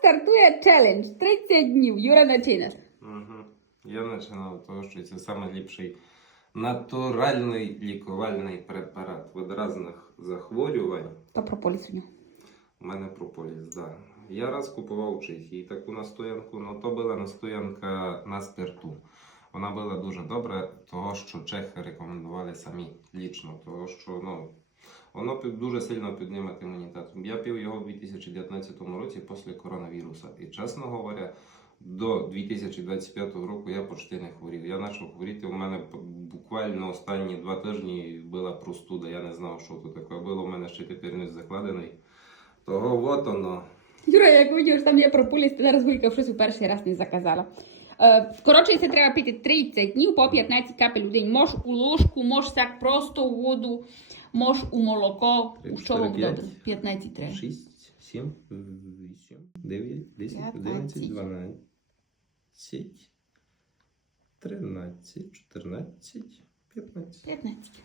стартує челендж 30 днів. Юра начинаш. Угу. Я починав того, що це найліпший натуральний лікувальний препарат від різних захворювань. То прополіс у нього. У мене прополіс, да. Я раз купував у Чехії таку настоянку, але то була настоянка на спирту. Вона була дуже добра, того що чехи рекомендували самі лічно, того що ну, воно дуже сильно підніме імунітет. Я пив його в 2019 році після коронавірусу. І чесно говоря, до 2025 року я почти не хворів. Я почав хворіти. У мене буквально останні два тижні була простуда. Я не знав, що тут таке було. У мене ще тепер не закладений. Того от воно. Юра, як видиш, там є прополіс, ти зараз виїхав щось у перший раз не заказала. Е, коротше, це треба пити 30 днів по 15 капель у день. Мож у ложку, мож так просто у воду, мож у молоко. У що вам чотири, добре? 15 треба. 6, 7, 8, 9, 10, 11, 12, 13, 14, 15. 15.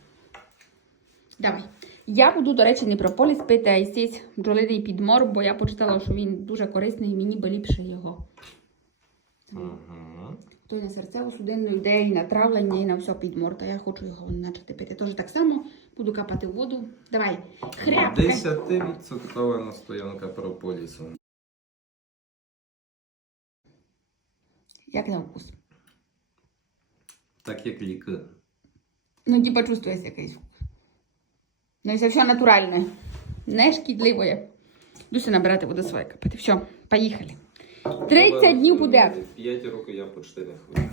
Давай. Я буду, до речі, не прополіс пити, а ісісь бджолиний підмор, бо я почитала, що він дуже корисний і мені би ліпше його. Ага. То на серцеву судинну йде, і на травлення, і на все підмор. Та я хочу його почати пити. Тож так само буду капати воду. Давай. Хряпка. 10% настоянка прополісу. Як на вкус? Так як ліки. Ну, типа чувствується якийсь вкус. Ну, і це все натуральне. Не шкідливе. Дуся набирати воду своє капати. Все, поїхали. 30 днів буде. 5 років я почти не хворів.